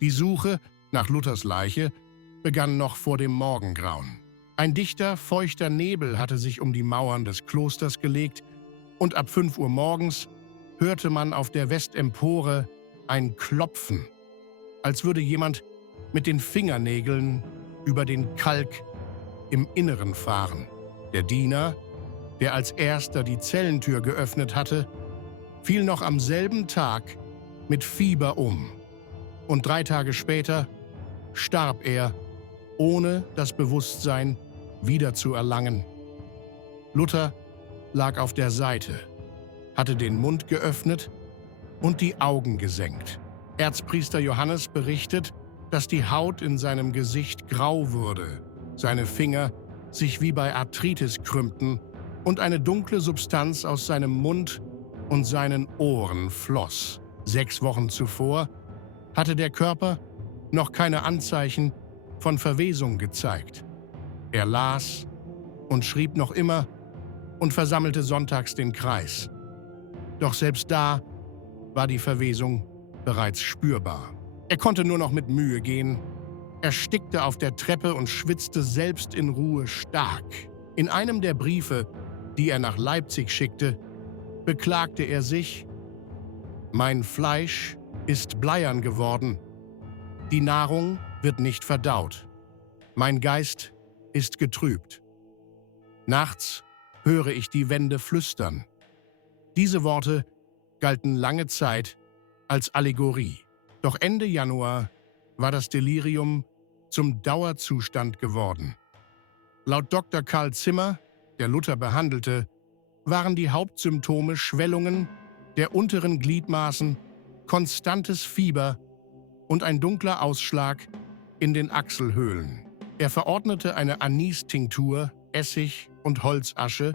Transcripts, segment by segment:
Die Suche nach Luthers Leiche begann noch vor dem Morgengrauen. Ein dichter, feuchter Nebel hatte sich um die Mauern des Klosters gelegt und ab 5 Uhr morgens hörte man auf der Westempore ein Klopfen, als würde jemand mit den Fingernägeln über den Kalk im Inneren fahren. Der Diener, der als erster die Zellentür geöffnet hatte, fiel noch am selben Tag mit Fieber um. Und 3 Tage später starb er, ohne das Bewusstsein wiederzuerlangen. Luther lag auf der Seite, hatte den Mund geöffnet und die Augen gesenkt. Erzpriester Johannes berichtet, dass die Haut in seinem Gesicht grau wurde, seine Finger sich wie bei Arthritis krümmten und eine dunkle Substanz aus seinem Mund und seinen Ohren floss. 6 Wochen zuvor hatte der Körper noch keine Anzeichen von Verwesung gezeigt. Er las und schrieb noch immer und versammelte sonntags den Kreis. Doch selbst da war die Verwesung bereits spürbar. Er konnte nur noch mit Mühe gehen, erstickte auf der Treppe und schwitzte selbst in Ruhe stark. In einem der Briefe, die er nach Leipzig schickte, beklagte er sich: »Mein Fleisch ist bleiern geworden. Die Nahrung wird nicht verdaut. Mein Geist ist getrübt. Nachts höre ich die Wände flüstern.« Diese Worte galten lange Zeit als Allegorie. Doch Ende Januar war das Delirium zum Dauerzustand geworden. Laut Dr. Karl Zimmer, der Luther behandelte, waren die Hauptsymptome Schwellungen der unteren Gliedmaßen, konstantes Fieber und ein dunkler Ausschlag in den Achselhöhlen. Er verordnete eine Anis-Tinktur, Essig und Holzasche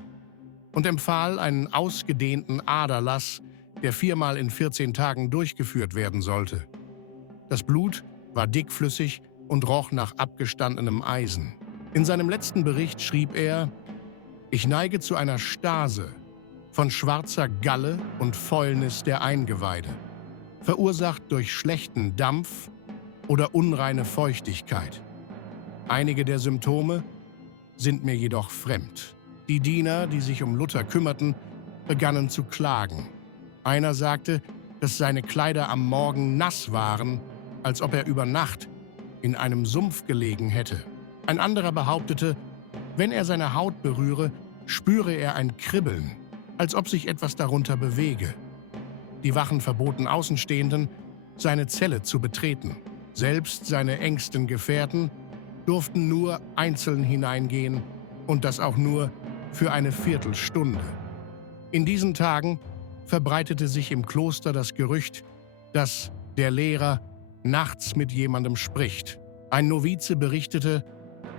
und empfahl einen ausgedehnten Aderlass, der 4-mal in 14 Tagen durchgeführt werden sollte. Das Blut war dickflüssig und roch nach abgestandenem Eisen. In seinem letzten Bericht schrieb er: »Ich neige zu einer Stase von schwarzer Galle und Fäulnis der Eingeweide, verursacht durch schlechten Dampf oder unreine Feuchtigkeit. Einige der Symptome sind mir jedoch fremd.« Die Diener, die sich um Luther kümmerten, begannen zu klagen. Einer sagte, dass seine Kleider am Morgen nass waren, als ob er über Nacht in einem Sumpf gelegen hätte. Ein anderer behauptete, wenn er seine Haut berühre, spüre er ein Kribbeln, als ob sich etwas darunter bewege. Die Wachen verboten Außenstehenden, seine Zelle zu betreten. Selbst seine engsten Gefährten durften nur einzeln hineingehen und das auch nur für eine Viertelstunde. In diesen Tagen verbreitete sich im Kloster das Gerücht, dass der Lehrer nachts mit jemandem spricht. Ein Novize berichtete,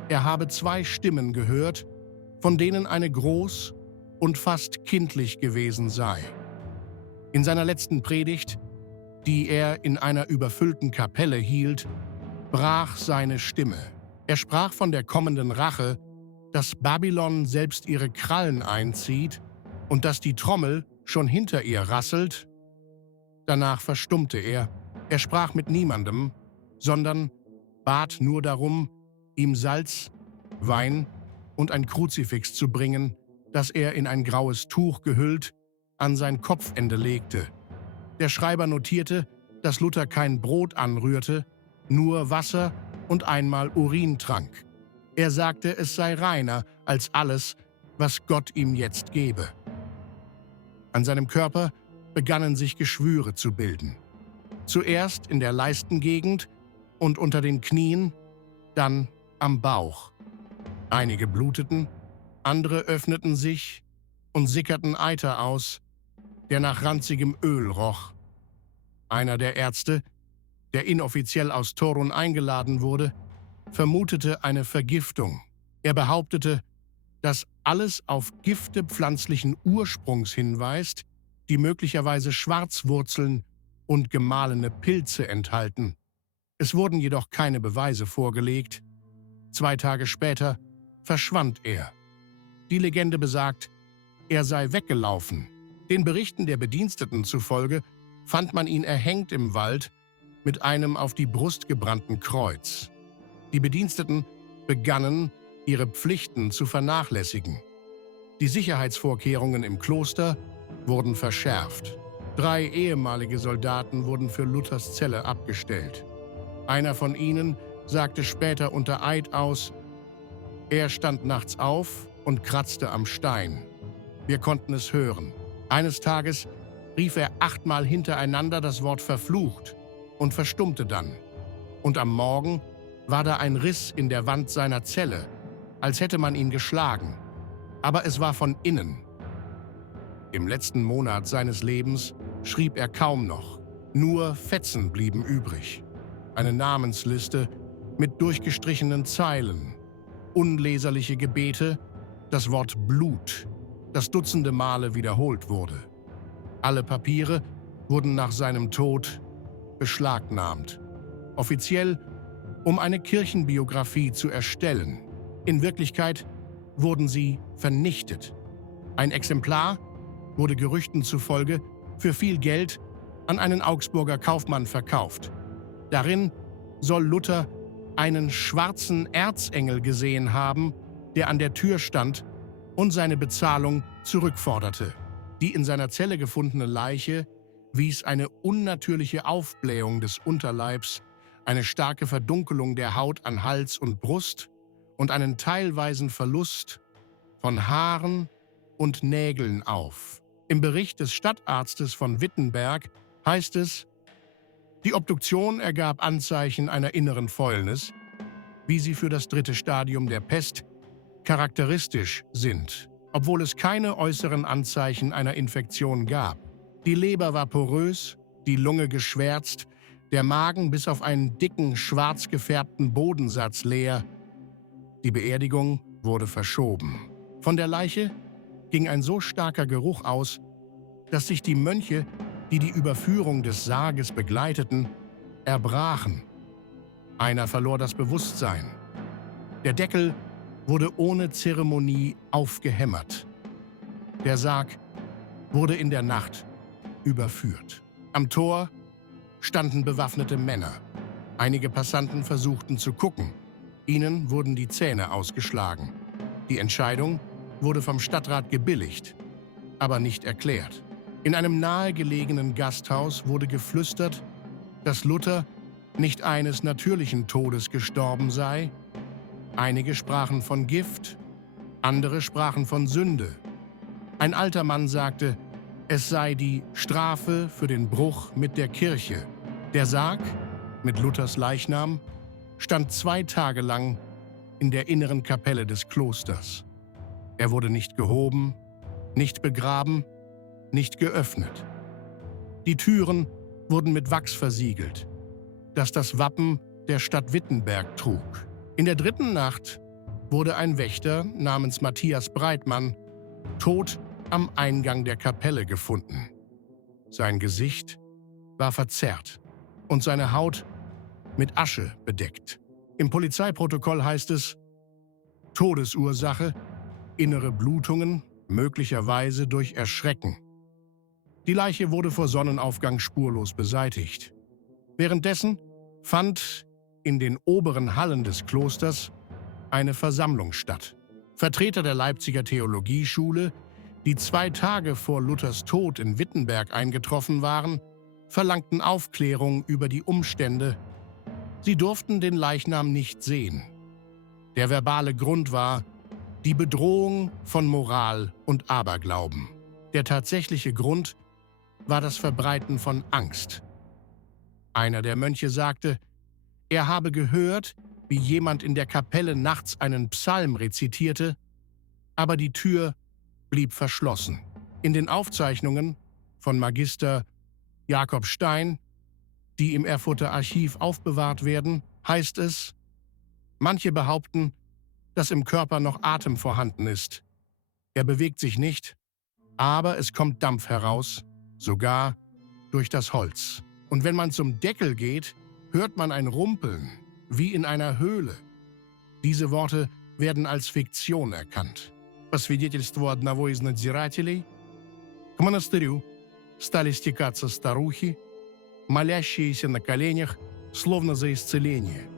er habe 2 Stimmen gehört, von denen eine groß und fast kindlich gewesen sei. In seiner letzten Predigt, die er in einer überfüllten Kapelle hielt, brach seine Stimme. Er sprach von der kommenden Rache, dass Babylon selbst ihre Krallen einzieht und dass die Trommel schon hinter ihr rasselt. Danach verstummte er. Er sprach mit niemandem, sondern bat nur darum, ihm Salz, Wein und ein Kruzifix zu bringen, das er in ein graues Tuch gehüllt an sein Kopfende legte. Der Schreiber notierte, dass Luther kein Brot anrührte, nur Wasser und einmal Urin trank. Er sagte, es sei reiner als alles, was Gott ihm jetzt gebe. An seinem Körper begannen sich Geschwüre zu bilden. Zuerst in der Leistengegend und unter den Knien, dann am Bauch. Einige bluteten, andere öffneten sich und sickerten Eiter aus, der nach ranzigem Öl roch. Einer der Ärzte, der inoffiziell aus Torun eingeladen wurde, vermutete eine Vergiftung. Er behauptete, dass alles auf Gifte pflanzlichen Ursprungs hinweist, die möglicherweise Schwarzwurzeln und gemahlene Pilze enthalten. Es wurden jedoch keine Beweise vorgelegt. 2 Tage später verschwand er. Die Legende besagt, er sei weggelaufen. Den Berichten der Bediensteten zufolge fand man ihn erhängt im Wald mit einem auf die Brust gebrannten Kreuz. Die Bediensteten begannen, ihre Pflichten zu vernachlässigen. Die Sicherheitsvorkehrungen im Kloster wurden verschärft. 3 ehemalige Soldaten wurden für Luthers Zelle abgestellt. Einer von ihnen sagte später unter Eid aus: Er stand nachts auf und kratzte am Stein. Wir konnten es hören. Eines Tages rief er 8-mal hintereinander das Wort verflucht und verstummte dann. Und am Morgen war da ein Riss in der Wand seiner Zelle, als hätte man ihn geschlagen. Aber es war von innen. Im letzten Monat seines Lebens schrieb er kaum noch. Nur Fetzen blieben übrig. Eine Namensliste mit durchgestrichenen Zeilen, unleserliche Gebete, das Wort Blut, das dutzende Male wiederholt wurde. Alle Papiere wurden nach seinem Tod beschlagnahmt. Offiziell, um eine Kirchenbiografie zu erstellen. In Wirklichkeit wurden sie vernichtet. Ein Exemplar wurde Gerüchten zufolge für viel Geld an einen Augsburger Kaufmann verkauft. Darin soll Luther einen schwarzen Erzengel gesehen haben, der an der Tür stand und seine Bezahlung zurückforderte. Die in seiner Zelle gefundene Leiche wies eine unnatürliche Aufblähung des Unterleibs, eine starke Verdunkelung der Haut an Hals und Brust und einen teilweisen Verlust von Haaren und Nägeln auf. Im Bericht des Stadtarztes von Wittenberg heißt es: Die Obduktion ergab Anzeichen einer inneren Fäulnis, wie sie für das 3. Stadium der Pest charakteristisch sind, obwohl es keine äußeren Anzeichen einer Infektion gab. Die Leber war porös, die Lunge geschwärzt, der Magen bis auf einen dicken, schwarz gefärbten Bodensatz leer. Die Beerdigung wurde verschoben. Von der Leiche ging ein so starker Geruch aus, dass sich die Mönche, die die Überführung des Sarges begleiteten, erbrachen. Einer verlor das Bewusstsein. Der Deckel wurde ohne Zeremonie aufgehämmert. Der Sarg wurde in der Nacht überführt. Am Tor standen bewaffnete Männer. Einige Passanten versuchten zu gucken. Ihnen wurden die Zähne ausgeschlagen. Die Entscheidung wurde vom Stadtrat gebilligt, aber nicht erklärt. In einem nahegelegenen Gasthaus wurde geflüstert, dass Luther nicht eines natürlichen Todes gestorben sei. Einige sprachen von Gift, andere sprachen von Sünde. Ein alter Mann sagte, es sei die Strafe für den Bruch mit der Kirche. Der Sarg mit Luthers Leichnam stand 2 Tage lang in der inneren Kapelle des Klosters. Er wurde nicht gehoben, nicht begraben, nicht geöffnet. Die Türen wurden mit Wachs versiegelt, das das Wappen der Stadt Wittenberg trug. In der 3. Nacht wurde ein Wächter namens Matthias Breitmann tot am Eingang der Kapelle gefunden. Sein Gesicht war verzerrt und seine Haut mit Asche bedeckt. Im Polizeiprotokoll heißt es: Todesursache, innere Blutungen, möglicherweise durch Erschrecken. Die Leiche wurde vor Sonnenaufgang spurlos beseitigt. Währenddessen fand in den oberen Hallen des Klosters eine Versammlung statt. Vertreter der Leipziger Theologieschule, die 2 Tage vor Luthers Tod in Wittenberg eingetroffen waren, verlangten Aufklärung über die Umstände. Sie durften den Leichnam nicht sehen. Der verbale Grund war die Bedrohung von Moral und Aberglauben. Der tatsächliche Grund war das Verbreiten von Angst. Einer der Mönche sagte, er habe gehört, wie jemand in der Kapelle nachts einen Psalm rezitierte, aber die Tür blieb verschlossen. In den Aufzeichnungen von Magister Jakob Stein, die im Erfurter Archiv aufbewahrt werden, heißt es, manche behaupten, dass im Körper noch Atem vorhanden ist. Er bewegt sich nicht, aber es kommt Dampf heraus, sogar durch das Holz. Und wenn man zum Deckel geht, hört man ein Rumpeln, wie in einer Höhle. Diese Worte werden als Fiktion erkannt. По свидетельству одного из надзирателей, к монастырю стали стекаться старухи, молящиеся на коленях, словно за исцеление.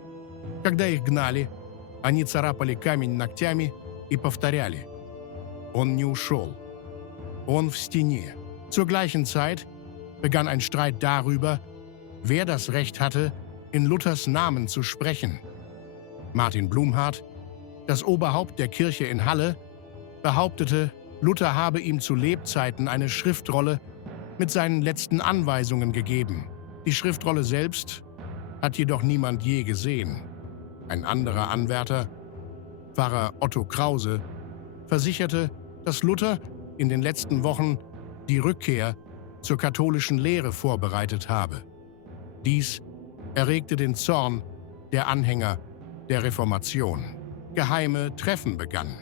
Когда их гнали, они царапали камень ногтями и повторяли: «Он не ушел. Он в Stine». Zur gleichen Zeit begann ein Streit darüber, wer das Recht hatte, in Luthers Namen zu sprechen. Martin Blumhardt, das Oberhaupt der Kirche in Halle, behauptete, Luther habe ihm zu Lebzeiten eine Schriftrolle mit seinen letzten Anweisungen gegeben. Die Schriftrolle selbst hat jedoch niemand je gesehen. Ein anderer Anwärter, Pfarrer Otto Krause, versicherte, dass Luther in den letzten Wochen die Rückkehr zur katholischen Lehre vorbereitet habe. Dies erregte den Zorn der Anhänger der Reformation. Geheime Treffen begannen.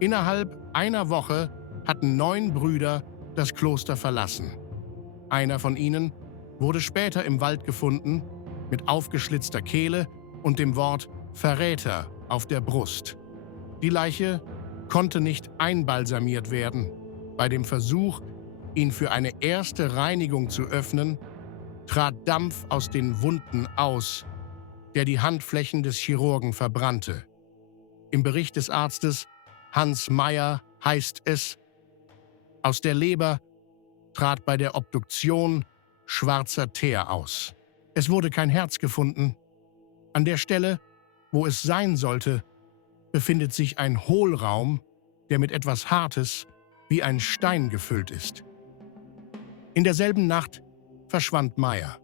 Innerhalb einer Woche hatten 9 Brüder das Kloster verlassen. Einer von ihnen wurde später im Wald gefunden, mit aufgeschlitzter Kehle und dem Wort Verräter auf der Brust. Die Leiche konnte nicht einbalsamiert werden. Bei dem Versuch, ihn für eine erste Reinigung zu öffnen, trat Dampf aus den Wunden aus, der die Handflächen des Chirurgen verbrannte. Im Bericht des Arztes Hans Meyer heißt es: Aus der Leber trat bei der Obduktion schwarzer Teer aus. Es wurde kein Herz gefunden. An der Stelle, wo es sein sollte, befindet sich ein Hohlraum, der mit etwas Hartes wie ein Stein gefüllt ist. In derselben Nacht verschwand Meyer.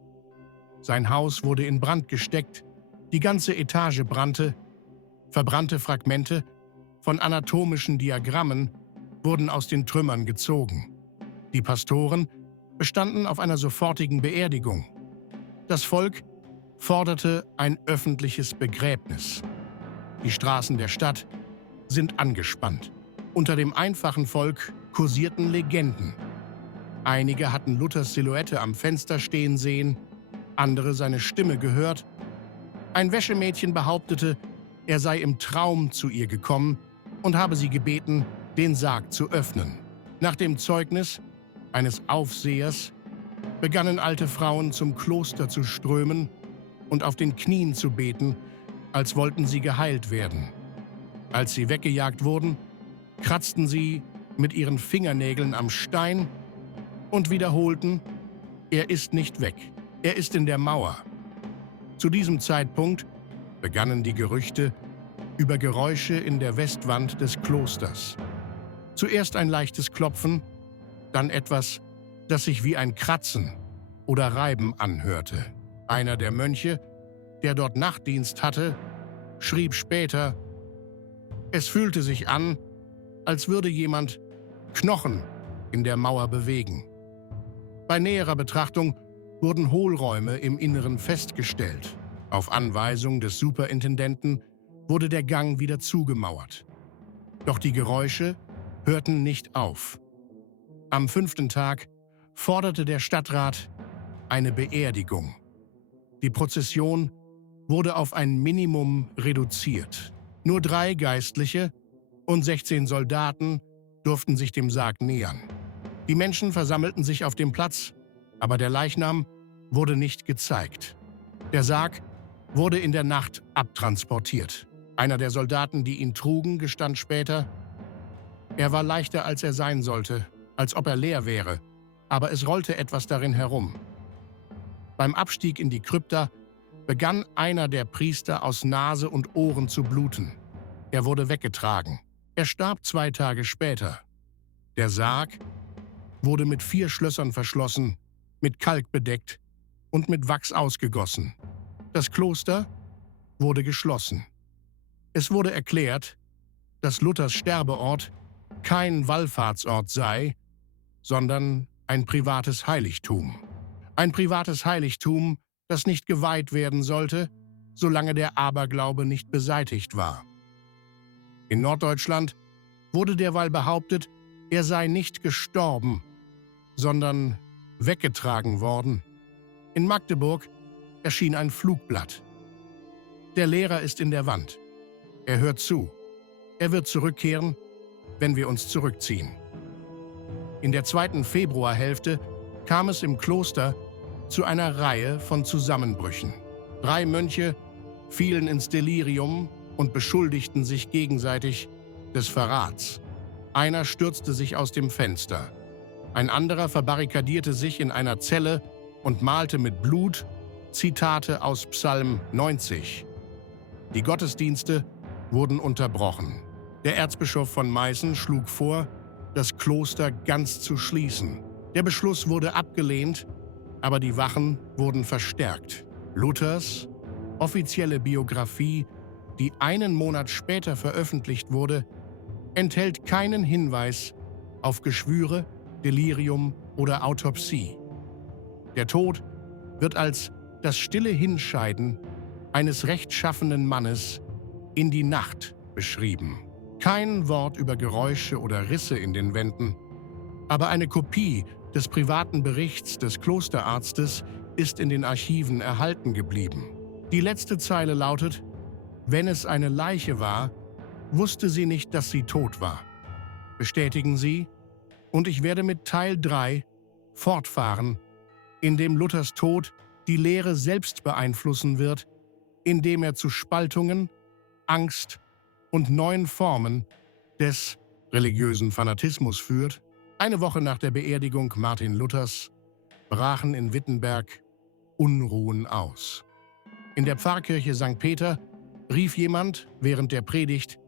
Sein Haus wurde in Brand gesteckt, die ganze Etage brannte, verbrannte Fragmente von anatomischen Diagrammen wurden aus den Trümmern gezogen. Die Pastoren bestanden auf einer sofortigen Beerdigung. Das Volk forderte ein öffentliches Begräbnis. Die Straßen der Stadt sind angespannt. Unter dem einfachen Volk kursierten Legenden. Einige hatten Luthers Silhouette am Fenster stehen sehen, andere seine Stimme gehört. Ein Wäschemädchen behauptete, er sei im Traum zu ihr gekommen und habe sie gebeten, den Sarg zu öffnen. Nach dem Zeugnis eines Aufsehers begannen alte Frauen zum Kloster zu strömen und auf den Knien zu beten, als wollten sie geheilt werden. Als sie weggejagt wurden, kratzten sie mit ihren Fingernägeln am Stein und wiederholten: Er ist nicht weg, er ist in der Mauer. Zu diesem Zeitpunkt begannen die Gerüchte über Geräusche in der Westwand des Klosters. Zuerst ein leichtes Klopfen, dann etwas, das sich wie ein Kratzen oder Reiben anhörte. Einer der Mönche, der dort Nachtdienst hatte, schrieb später: Es fühlte sich an, als würde jemand Knochen in der Mauer bewegen. Bei näherer Betrachtung wurden Hohlräume im Inneren festgestellt. Auf Anweisung des Superintendenten wurde der Gang wieder zugemauert. Doch die Geräusche hörten nicht auf. Am 5. Tag forderte der Stadtrat eine Beerdigung. Die Prozession wurde auf ein Minimum reduziert. Nur 3 Geistliche und 16 Soldaten durften sich dem Sarg nähern. Die Menschen versammelten sich auf dem Platz, aber der Leichnam wurde nicht gezeigt. Der Sarg wurde in der Nacht abtransportiert. Einer der Soldaten, die ihn trugen, gestand später: Er war leichter, als er sein sollte, als ob er leer wäre, aber es rollte etwas darin herum. Beim Abstieg in die Krypta begann einer der Priester aus Nase und Ohren zu bluten. Er wurde weggetragen. Er starb 2 Tage später. Der Sarg wurde mit 4 Schlössern verschlossen, mit Kalk bedeckt und mit Wachs ausgegossen. Das Kloster wurde geschlossen. Es wurde erklärt, dass Luthers Sterbeort kein Wallfahrtsort sei, sondern ein privates Heiligtum. Ein privates Heiligtum, das nicht geweiht werden sollte, solange der Aberglaube nicht beseitigt war. In Norddeutschland wurde derweil behauptet, er sei nicht gestorben, sondern weggetragen worden. In Magdeburg erschien ein Flugblatt. Der Lehrer ist in der Wand. Er hört zu. Er wird zurückkehren, wenn wir uns zurückziehen. In der 2. Februarhälfte kam es im Kloster zu einer Reihe von Zusammenbrüchen. 3 Mönche fielen ins Delirium und beschuldigten sich gegenseitig des Verrats. Einer stürzte sich aus dem Fenster. Ein anderer verbarrikadierte sich in einer Zelle und malte mit Blut Zitate aus Psalm 90. Die Gottesdienste wurden unterbrochen. Der Erzbischof von Meißen schlug vor, das Kloster ganz zu schließen. Der Beschluss wurde abgelehnt, aber die Wachen wurden verstärkt. Luthers offizielle Biografie, die einen Monat später veröffentlicht wurde, enthält keinen Hinweis auf Geschwüre, Delirium oder Autopsie. Der Tod wird als das stille Hinscheiden eines rechtschaffenen Mannes in die Nacht beschrieben. Kein Wort über Geräusche oder Risse in den Wänden, aber eine Kopie des privaten Berichts des Klosterarztes ist in den Archiven erhalten geblieben. Die letzte Zeile lautet: Wenn es eine Leiche war, wusste sie nicht, dass sie tot war. Bestätigen Sie, und ich werde mit Teil 3 fortfahren, in dem Luthers Tod die Lehre selbst beeinflussen wird, indem er zu Spaltungen, Angst und neuen Formen des religiösen Fanatismus führt. Eine Woche nach der Beerdigung Martin Luthers brachen in Wittenberg Unruhen aus. In der Pfarrkirche St. Peter rief jemand während der Predigt,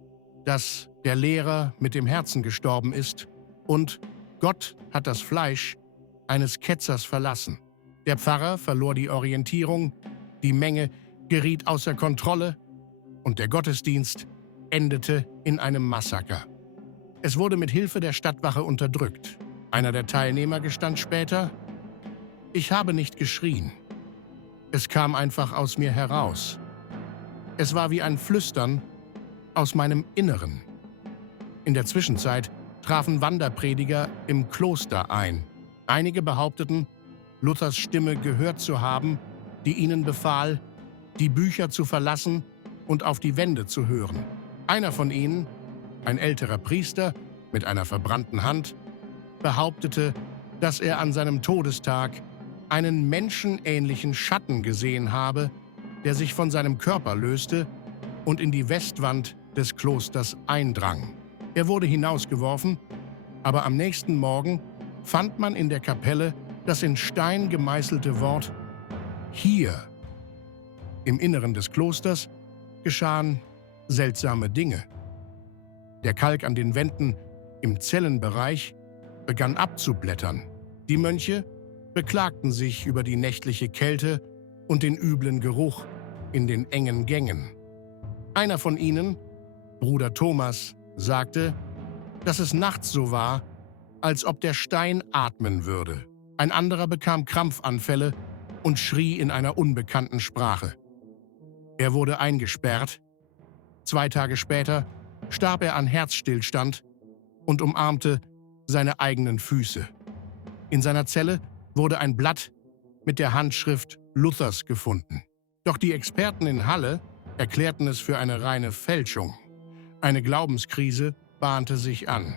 dass der Lehrer mit dem Herzen gestorben ist und Gott hat das Fleisch eines Ketzers verlassen. Der Pfarrer verlor die Orientierung, die Menge geriet außer Kontrolle und der Gottesdienst endete in einem Massaker. Es wurde mit Hilfe der Stadtwache unterdrückt. Einer der Teilnehmer gestand später: Ich habe nicht geschrien. Es kam einfach aus mir heraus. Es war wie ein Flüstern aus meinem Inneren. In der Zwischenzeit trafen Wanderprediger im Kloster ein. Einige behaupteten, Luthers Stimme gehört zu haben, die ihnen befahl, die Bücher zu verlassen und auf die Wände zu hören. Einer von ihnen, ein älterer Priester mit einer verbrannten Hand, behauptete, dass er an seinem Todestag einen menschenähnlichen Schatten gesehen habe, der sich von seinem Körper löste und in die Westwand des Klosters eindrang. Er wurde hinausgeworfen, aber am nächsten Morgen fand man in der Kapelle das in Stein gemeißelte Wort »Hier«. Im Inneren des Klosters geschahen seltsame Dinge. Der Kalk an den Wänden im Zellenbereich begann abzublättern. Die Mönche beklagten sich über die nächtliche Kälte und den üblen Geruch in den engen Gängen. Einer von ihnen, Bruder Thomas, sagte, dass es nachts so war, als ob der Stein atmen würde. Ein anderer bekam Krampfanfälle und schrie in einer unbekannten Sprache. Er wurde eingesperrt. 2 Tage später starb er an Herzstillstand und umarmte seine eigenen Füße. In seiner Zelle wurde ein Blatt mit der Handschrift Luthers gefunden. Doch die Experten in Halle erklärten es für eine reine Fälschung. Eine Glaubenskrise bahnte sich an.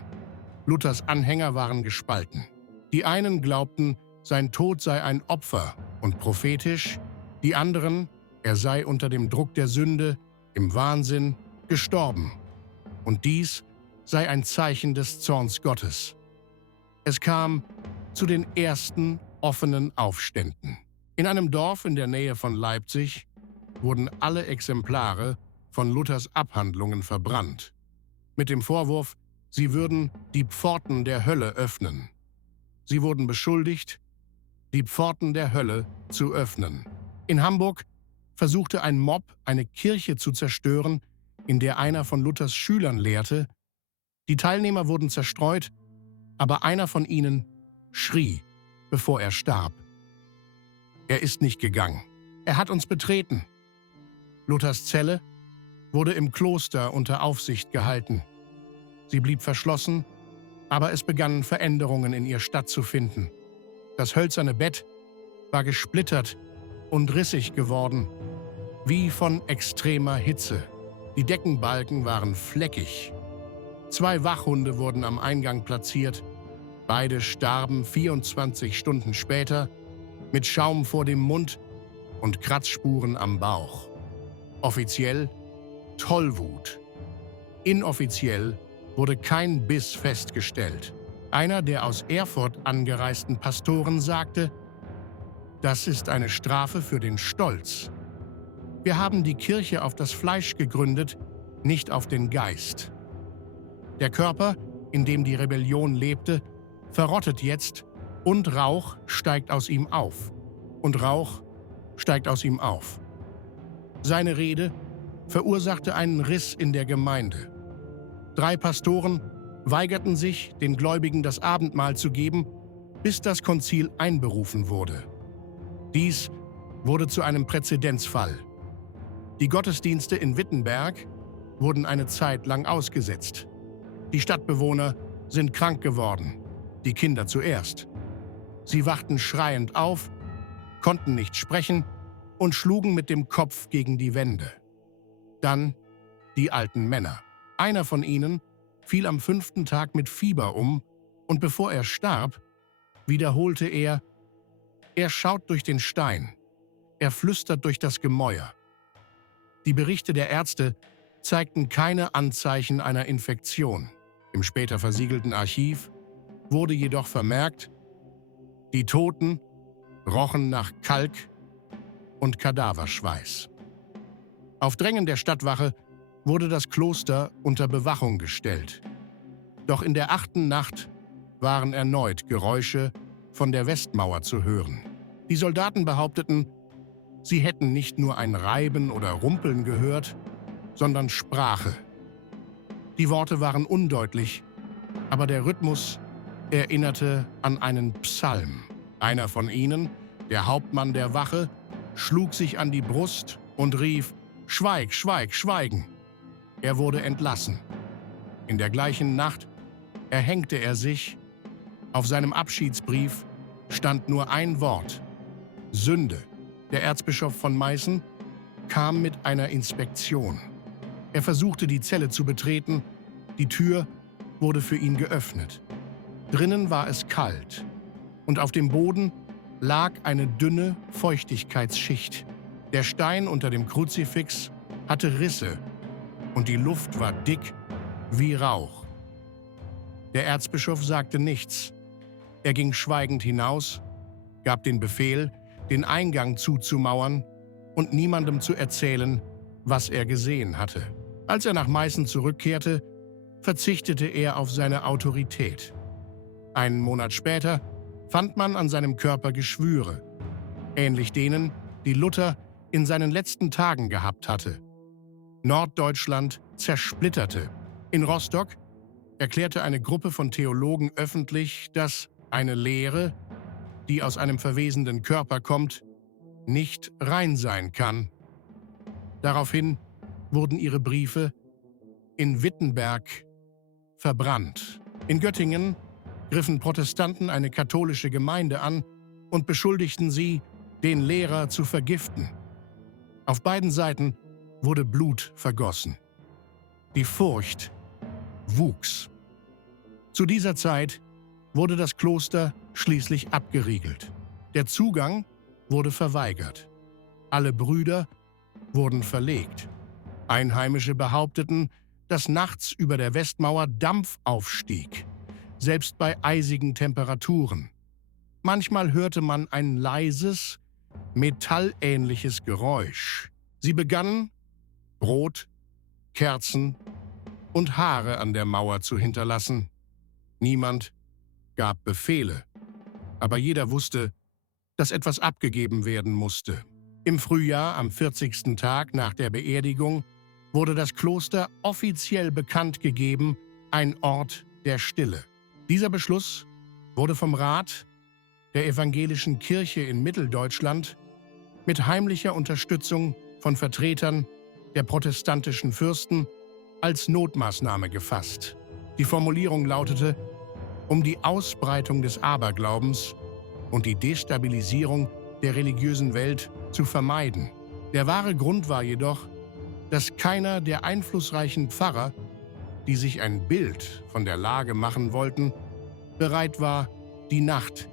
Luthers Anhänger waren gespalten. Die einen glaubten, sein Tod sei ein Opfer und prophetisch, die anderen, er sei unter dem Druck der Sünde, im Wahnsinn, gestorben. Und dies sei ein Zeichen des Zorns Gottes. Es kam zu den ersten offenen Aufständen. In einem Dorf in der Nähe von Leipzig wurden alle Exemplare von Luthers Abhandlungen verbrannt, mit dem Vorwurf, sie würden die Pforten der Hölle öffnen. Sie wurden beschuldigt, die Pforten der Hölle zu öffnen. In Hamburg versuchte ein Mob, eine Kirche zu zerstören, in der einer von Luthers Schülern lehrte. Die Teilnehmer wurden zerstreut, aber einer von ihnen schrie, bevor er starb: Er ist nicht gegangen. Er hat uns betreten. Luthers Zelle wurde im Kloster unter Aufsicht gehalten. Sie blieb verschlossen, aber es begannen Veränderungen in ihr stattzufinden. Das hölzerne Bett war gesplittert und rissig geworden, wie von extremer Hitze. Die Deckenbalken waren fleckig. 2 Wachhunde wurden am Eingang platziert. Beide starben 24 Stunden später mit Schaum vor dem Mund und Kratzspuren am Bauch. Offiziell Tollwut. Inoffiziell wurde kein Biss festgestellt. Einer der aus Erfurt angereisten Pastoren sagte: „Das ist eine Strafe für den Stolz. Wir haben die Kirche auf das Fleisch gegründet, nicht auf den Geist. Der Körper, in dem die Rebellion lebte, verrottet jetzt und Rauch steigt aus ihm auf. Und Rauch steigt aus ihm auf." Seine Rede verursachte einen Riss in der Gemeinde. 3 Pastoren weigerten sich, den Gläubigen das Abendmahl zu geben, bis das Konzil einberufen wurde. Dies wurde zu einem Präzedenzfall. Die Gottesdienste in Wittenberg wurden eine Zeit lang ausgesetzt. Die Stadtbewohner sind krank geworden, die Kinder zuerst. Sie wachten schreiend auf, konnten nicht sprechen und schlugen mit dem Kopf gegen die Wände. Dann die alten Männer. Einer von ihnen fiel am 5. Tag mit Fieber um und bevor er starb, wiederholte er: „Er schaut durch den Stein, er flüstert durch das Gemäuer." Die Berichte der Ärzte zeigten keine Anzeichen einer Infektion. Im später versiegelten Archiv wurde jedoch vermerkt: „Die Toten rochen nach Kalk und Kadaverschweiß." Auf Drängen der Stadtwache wurde das Kloster unter Bewachung gestellt. Doch in der 8. Nacht waren erneut Geräusche von der Westmauer zu hören. Die Soldaten behaupteten, sie hätten nicht nur ein Reiben oder Rumpeln gehört, sondern Sprache. Die Worte waren undeutlich, aber der Rhythmus erinnerte an einen Psalm. Einer von ihnen, der Hauptmann der Wache, schlug sich an die Brust und rief: „Schweig, schweig, schweigen!" Er wurde entlassen. In der gleichen Nacht erhängte er sich. Auf seinem Abschiedsbrief stand nur ein Wort: Sünde. Der Erzbischof von Meißen kam mit einer Inspektion. Er versuchte, die Zelle zu betreten. Die Tür wurde für ihn geöffnet. Drinnen war es kalt und auf dem Boden lag eine dünne Feuchtigkeitsschicht. Der Stein unter dem Kruzifix hatte Risse und die Luft war dick wie Rauch. Der Erzbischof sagte nichts. Er ging schweigend hinaus, gab den Befehl, den Eingang zuzumauern und niemandem zu erzählen, was er gesehen hatte. Als er nach Meißen zurückkehrte, verzichtete er auf seine Autorität. Einen Monat später fand man an seinem Körper Geschwüre, ähnlich denen, die Luther in seinen letzten Tagen gehabt hatte. Norddeutschland zersplitterte. In Rostock erklärte eine Gruppe von Theologen öffentlich, dass eine Lehre, die aus einem verwesenden Körper kommt, nicht rein sein kann. Daraufhin wurden ihre Briefe in Wittenberg verbrannt. In Göttingen griffen Protestanten eine katholische Gemeinde an und beschuldigten sie, den Lehrer zu vergiften. Auf beiden Seiten wurde Blut vergossen. Die Furcht wuchs. Zu dieser Zeit wurde das Kloster schließlich abgeriegelt. Der Zugang wurde verweigert. Alle Brüder wurden verlegt. Einheimische behaupteten, dass nachts über der Westmauer Dampf aufstieg, selbst bei eisigen Temperaturen. Manchmal hörte man ein leises, metallähnliches Geräusch. Sie begannen, Brot, Kerzen und Haare an der Mauer zu hinterlassen. Niemand gab Befehle, aber jeder wusste, dass etwas abgegeben werden musste. Im Frühjahr, am 40. Tag nach der Beerdigung, wurde das Kloster offiziell bekannt gegeben, ein Ort der Stille. Dieser Beschluss wurde vom Rat der Evangelischen Kirche in Mitteldeutschland mit heimlicher Unterstützung von Vertretern der protestantischen Fürsten als Notmaßnahme gefasst. Die Formulierung lautete: um die Ausbreitung des Aberglaubens und die Destabilisierung der religiösen Welt zu vermeiden. Der wahre Grund war jedoch, dass keiner der einflussreichen Pfarrer, die sich ein Bild von der Lage machen wollten, bereit war, die Nacht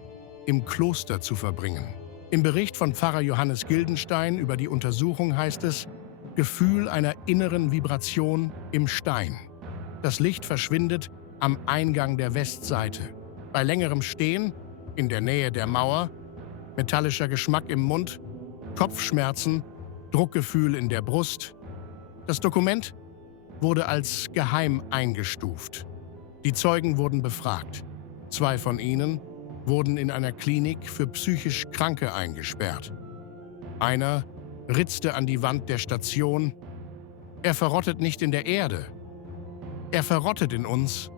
im Kloster zu verbringen. Im Bericht von Pfarrer Johannes Gildenstein über die Untersuchung heißt es: Gefühl einer inneren Vibration im Stein. Das Licht verschwindet am Eingang der Westseite. Bei längerem Stehen, in der Nähe der Mauer, metallischer Geschmack im Mund, Kopfschmerzen, Druckgefühl in der Brust. Das Dokument wurde als geheim eingestuft. Die Zeugen wurden befragt. 2 von ihnen wurden in einer Klinik für psychisch Kranke eingesperrt. Einer ritzte an die Wand der Station: Er verrottet nicht in der Erde. Er verrottet in uns.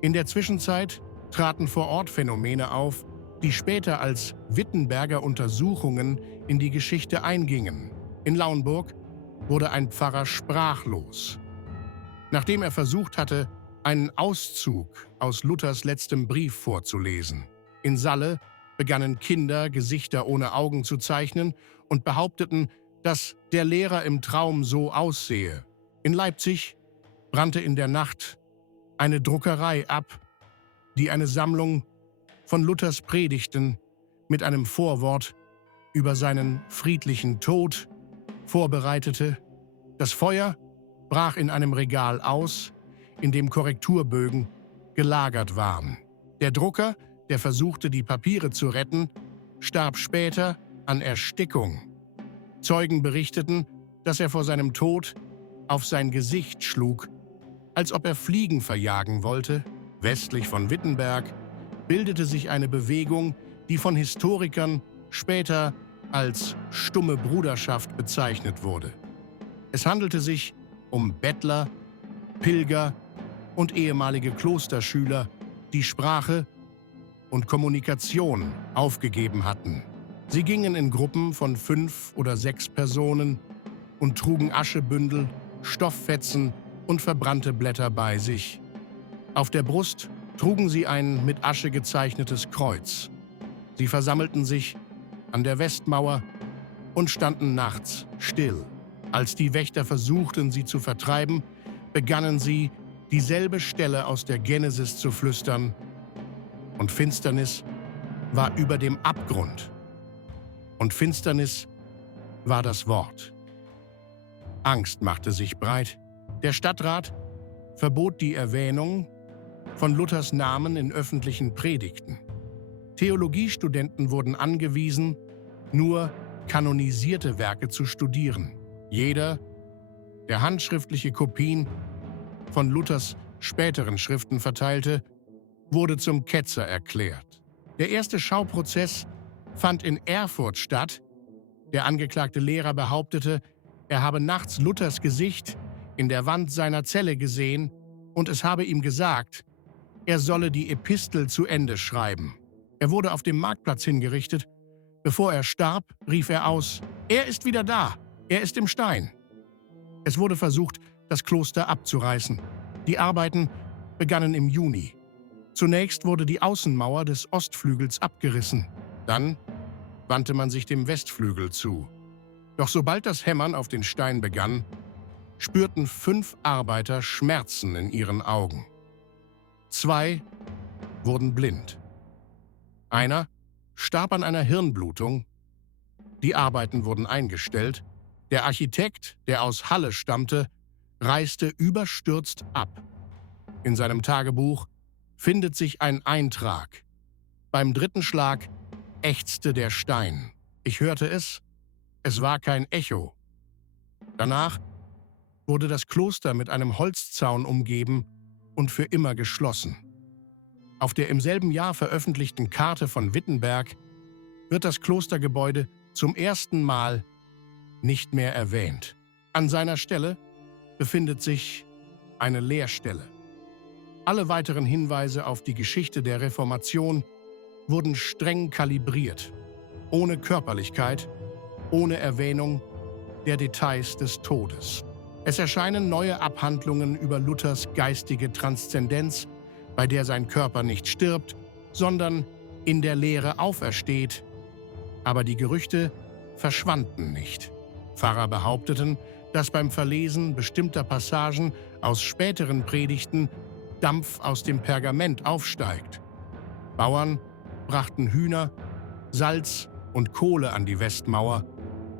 In der Zwischenzeit traten vor Ort Phänomene auf, die später als Wittenberger Untersuchungen in die Geschichte eingingen. In Lauenburg wurde ein Pfarrer sprachlos. Nachdem er versucht hatte, einen Auszug aus Luthers letztem Brief vorzulesen. In Salle begannen Kinder, Gesichter ohne Augen zu zeichnen und behaupteten, dass der Lehrer im Traum so aussehe. In Leipzig brannte in der Nacht eine Druckerei ab, die eine Sammlung von Luthers Predigten mit einem Vorwort über seinen friedlichen Tod vorbereitete. Das Feuer brach in einem Regal aus, in dem Korrekturbögen gelagert waren. Der Drucker, der versuchte, die Papiere zu retten, starb später an Erstickung. Zeugen berichteten, dass er vor seinem Tod auf sein Gesicht schlug, als ob er Fliegen verjagen wollte. Westlich von Wittenberg bildete sich eine Bewegung, die von Historikern später als stumme Bruderschaft bezeichnet wurde. Es handelte sich um Bettler, Pilger und ehemalige Klosterschüler, die Sprache und Kommunikation aufgegeben hatten. Sie gingen in Gruppen von 5 oder 6 Personen und trugen Aschebündel, Stofffetzen und verbrannte Blätter bei sich. Auf der Brust trugen sie ein mit Asche gezeichnetes Kreuz. Sie versammelten sich an der Westmauer und standen nachts still. Als die Wächter versuchten, sie zu vertreiben, begannen sie, dieselbe Stelle aus der Genesis zu flüstern: Und Finsternis war über dem Abgrund. Und Finsternis war das Wort. Angst machte sich breit. Der Stadtrat verbot die Erwähnung von Luthers Namen in öffentlichen Predigten. Theologiestudenten wurden angewiesen, nur kanonisierte Werke zu studieren. Jeder, der handschriftliche Kopien von Luthers späteren Schriften verteilte, wurde zum Ketzer erklärt. Der erste Schauprozess fand in Erfurt statt. Der angeklagte Lehrer behauptete, er habe nachts Luthers Gesicht in der Wand seiner Zelle gesehen und es habe ihm gesagt, er solle die Epistel zu Ende schreiben. Er wurde auf dem Marktplatz hingerichtet. Bevor er starb, rief er aus: Er ist wieder da! Er ist im Stein! Es wurde versucht, das Kloster abzureißen. Die Arbeiten begannen im Juni. Zunächst wurde die Außenmauer des Ostflügels abgerissen. Dann wandte man sich dem Westflügel zu. Doch sobald das Hämmern auf den Stein begann, spürten 5 Arbeiter Schmerzen in ihren Augen. 2 wurden blind. Einer starb an einer Hirnblutung. Die Arbeiten wurden eingestellt. Der Architekt, der aus Halle stammte, reiste überstürzt ab. In seinem Tagebuch findet sich ein Eintrag: Beim 3. Schlag ächzte der Stein. Ich hörte es. Es war kein Echo. Danach wurde das Kloster mit einem Holzzaun umgeben und für immer geschlossen. Auf der im selben Jahr veröffentlichten Karte von Wittenberg wird das Klostergebäude zum ersten Mal nicht mehr erwähnt. An seiner Stelle befindet sich eine Leerstelle. Alle weiteren Hinweise auf die Geschichte der Reformation wurden streng kalibriert, ohne Körperlichkeit, ohne Erwähnung der Details des Todes. Es erscheinen neue Abhandlungen über Luthers geistige Transzendenz, bei der sein Körper nicht stirbt, sondern in der Lehre aufersteht. Aber die Gerüchte verschwanden nicht. Pfarrer behaupteten, dass beim Verlesen bestimmter Passagen aus späteren Predigten Dampf aus dem Pergament aufsteigt. Bauern brachten Hühner, Salz und Kohle an die Westmauer,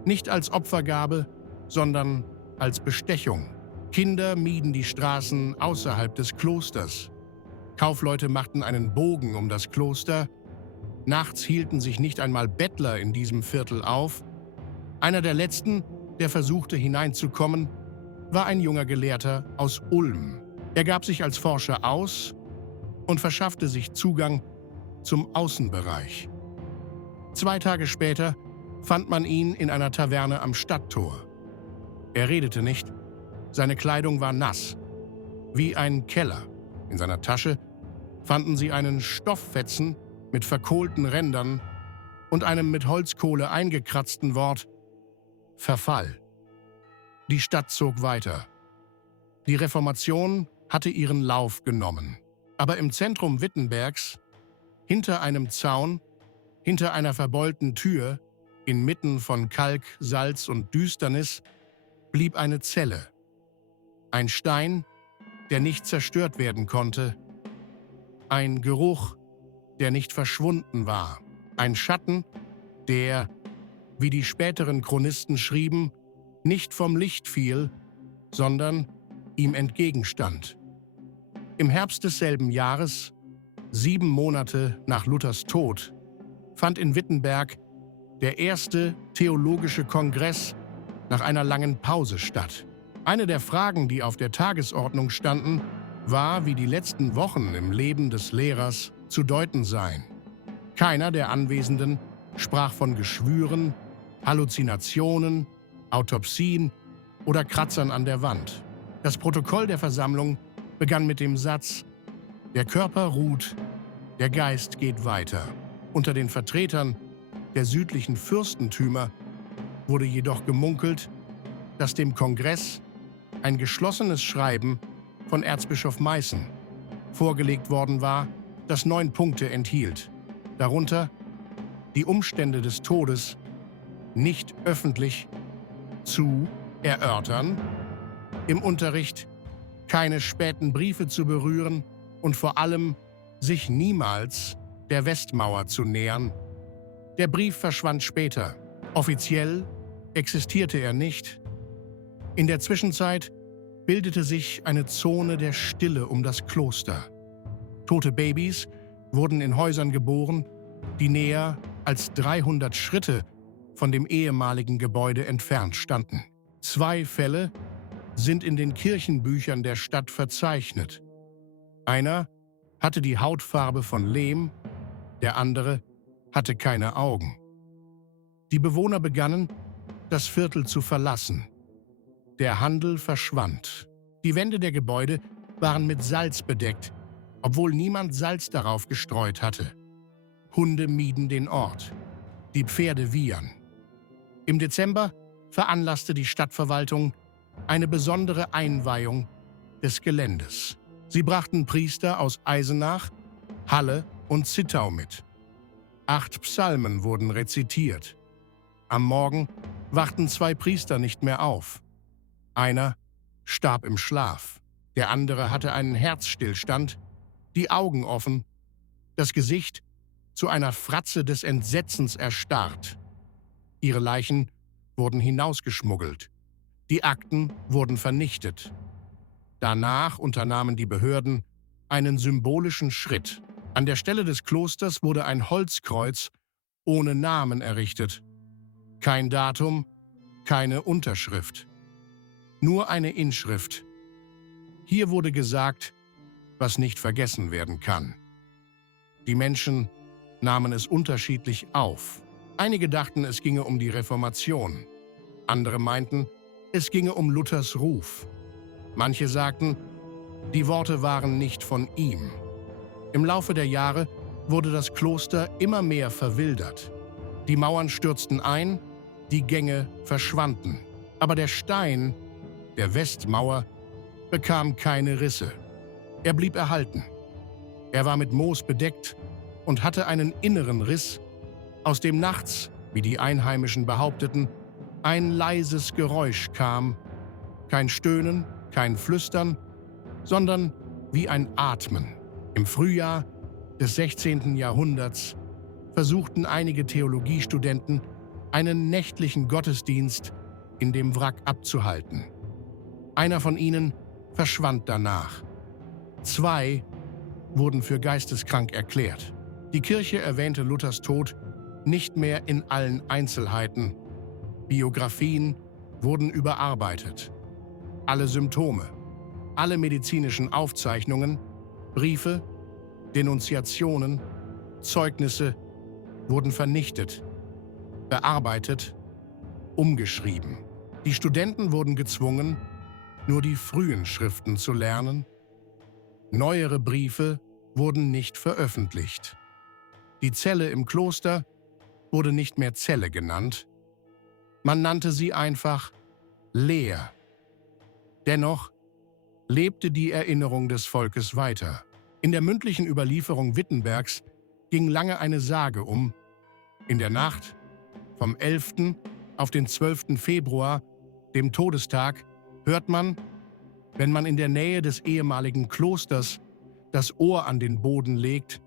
nicht als Opfergabe, sondern als Bestechung. Kinder mieden die Straßen außerhalb des Klosters. Kaufleute machten einen Bogen um das Kloster. Nachts hielten sich nicht einmal Bettler in diesem Viertel auf. Einer der letzten, der versuchte hineinzukommen, war ein junger Gelehrter aus Ulm. Er gab sich als Forscher aus und verschaffte sich Zugang zum Außenbereich. 2 Tage später fand man ihn in einer Taverne am Stadttor. Er redete nicht, seine Kleidung war nass, wie ein Keller. In seiner Tasche fanden sie einen Stofffetzen mit verkohlten Rändern und einem mit Holzkohle eingekratzten Wort Verfall. Die Stadt zog weiter. Die Reformation hatte ihren Lauf genommen. Aber im Zentrum Wittenbergs, hinter einem Zaun, hinter einer verbeulten Tür, inmitten von Kalk, Salz und Düsternis, blieb eine Zelle. Ein Stein, der nicht zerstört werden konnte. Ein Geruch, der nicht verschwunden war. Ein Schatten, der, wie die späteren Chronisten schrieben, nicht vom Licht fiel, sondern ihm entgegenstand. Im Herbst desselben Jahres, 7 Monate nach Luthers Tod, fand in Wittenberg der erste theologische Kongress nach einer langen Pause statt. Eine der Fragen, die auf der Tagesordnung standen, war, wie die letzten Wochen im Leben des Lehrers zu deuten seien. Keiner der Anwesenden sprach von Geschwüren, Halluzinationen, Autopsien oder Kratzern an der Wand. Das Protokoll der Versammlung begann mit dem Satz: Der Körper ruht, der Geist geht weiter. Unter den Vertretern der südlichen Fürstentümer wurde jedoch gemunkelt, dass dem Kongress ein geschlossenes Schreiben von Erzbischof Meißen vorgelegt worden war, das 9 Punkte enthielt, darunter die Umstände des Todes nicht öffentlich zu erörtern, im Unterricht keine späten Briefe zu berühren und vor allem sich niemals der Westmauer zu nähern. Der Brief verschwand später. Offiziell existierte er nicht. In der Zwischenzeit bildete sich eine Zone der Stille um das Kloster. Tote Babys wurden in Häusern geboren, die näher als 300 Schritte von dem ehemaligen Gebäude entfernt standen. 2 Fälle sind in den Kirchenbüchern der Stadt verzeichnet. Einer hatte die Hautfarbe von Lehm, der andere hatte keine Augen. Die Bewohner begannen, das Viertel zu verlassen. Der Handel verschwand. Die Wände der Gebäude waren mit Salz bedeckt, obwohl niemand Salz darauf gestreut hatte. Hunde mieden den Ort. Die Pferde wiehern. Im Dezember veranlasste die Stadtverwaltung eine besondere Einweihung des Geländes. Sie brachten Priester aus Eisenach, Halle und Zittau mit. 8 Psalmen wurden rezitiert. Am Morgen wachten 2 Priester nicht mehr auf. Einer starb im Schlaf, der andere hatte einen Herzstillstand, die Augen offen, das Gesicht zu einer Fratze des Entsetzens erstarrt. Ihre Leichen wurden hinausgeschmuggelt. Die Akten wurden vernichtet. Danach unternahmen die Behörden einen symbolischen Schritt. An der Stelle des Klosters wurde ein Holzkreuz ohne Namen errichtet. Kein Datum, keine Unterschrift. Nur eine Inschrift. Hier wurde gesagt, was nicht vergessen werden kann. Die Menschen nahmen es unterschiedlich auf. Einige dachten, es ginge um die Reformation. Andere meinten, es ginge um Luthers Ruf. Manche sagten, die Worte waren nicht von ihm. Im Laufe der Jahre wurde das Kloster immer mehr verwildert. Die Mauern stürzten ein, die Gänge verschwanden. Aber der Stein der Westmauer bekam keine Risse. Er blieb erhalten. Er war mit Moos bedeckt und hatte einen inneren Riss, aus dem nachts, wie die Einheimischen behaupteten, ein leises Geräusch kam. Kein Stöhnen, kein Flüstern, sondern wie ein Atmen. Im Frühjahr des 16. Jahrhunderts versuchten einige Theologiestudenten, einen nächtlichen Gottesdienst in dem Wrack abzuhalten. Einer von ihnen verschwand danach. 2 wurden für geisteskrank erklärt. Die Kirche erwähnte Luthers Tod nicht mehr in allen Einzelheiten. Biografien wurden überarbeitet. Alle Symptome, alle medizinischen Aufzeichnungen, Briefe, Denunziationen, Zeugnisse wurden vernichtet, bearbeitet, umgeschrieben. Die Studenten wurden gezwungen, nur die frühen Schriften zu lernen. Neuere Briefe wurden nicht veröffentlicht. Die Zelle im Kloster wurde nicht mehr Zelle genannt. Man nannte sie einfach leer. Dennoch lebte die Erinnerung des Volkes weiter. In der mündlichen Überlieferung Wittenbergs ging lange eine Sage um. In der Nacht vom 11. auf den 12. Februar, dem Todestag, hört man, wenn man in der Nähe des ehemaligen Klosters das Ohr an den Boden legt,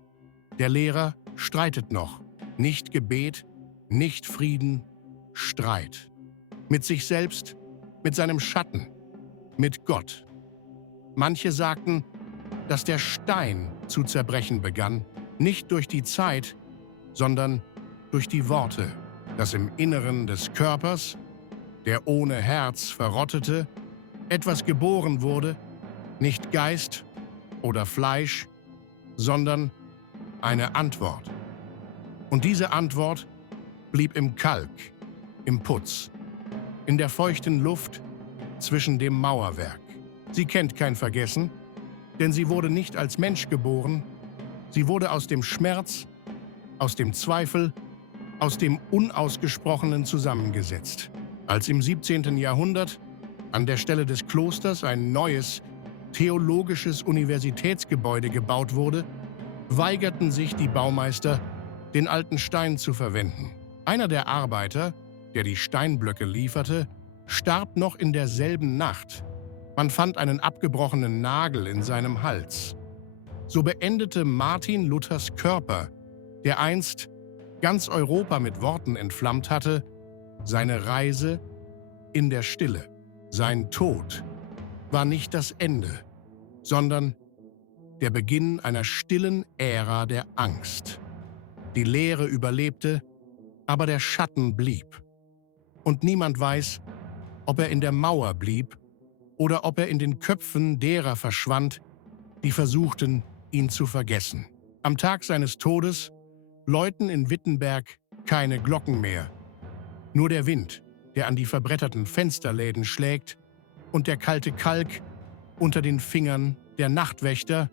der Lehrer streitet noch. Nicht Gebet, nicht Frieden, Streit. Mit sich selbst, mit seinem Schatten, mit Gott. Manche sagten, dass der Stein zu zerbrechen begann, nicht durch die Zeit, sondern durch die Worte, dass im Inneren des Körpers, der ohne Herz verrottete, etwas geboren wurde, nicht Geist oder Fleisch, sondern eine Antwort. Und diese Antwort blieb im Kalk, im Putz, in der feuchten Luft zwischen dem Mauerwerk. Sie kennt kein Vergessen, denn sie wurde nicht als Mensch geboren, sie wurde aus dem Schmerz, aus dem Zweifel, aus dem Unausgesprochenen zusammengesetzt. Als im 17. Jahrhundert an der Stelle des Klosters ein neues, theologisches Universitätsgebäude gebaut wurde, weigerten sich die Baumeister, den alten Stein zu verwenden. Einer der Arbeiter, der die Steinblöcke lieferte, starb noch in derselben Nacht. Man fand einen abgebrochenen Nagel in seinem Hals. So beendete Martin Luthers Körper, der einst ganz Europa mit Worten entflammt hatte, seine Reise in der Stille. Sein Tod war nicht das Ende, sondern der Beginn einer stillen Ära der Angst. Die Leere überlebte, aber der Schatten blieb. Und niemand weiß, ob er in der Mauer blieb oder ob er in den Köpfen derer verschwand, die versuchten, ihn zu vergessen. Am Tag seines Todes läuten in Wittenberg keine Glocken mehr. Nur der Wind, der an die verbretterten Fensterläden schlägt, und der kalte Kalk unter den Fingern der Nachtwächter,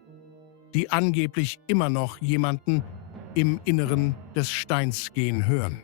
die angeblich immer noch jemanden im Inneren des Steins gehen hören.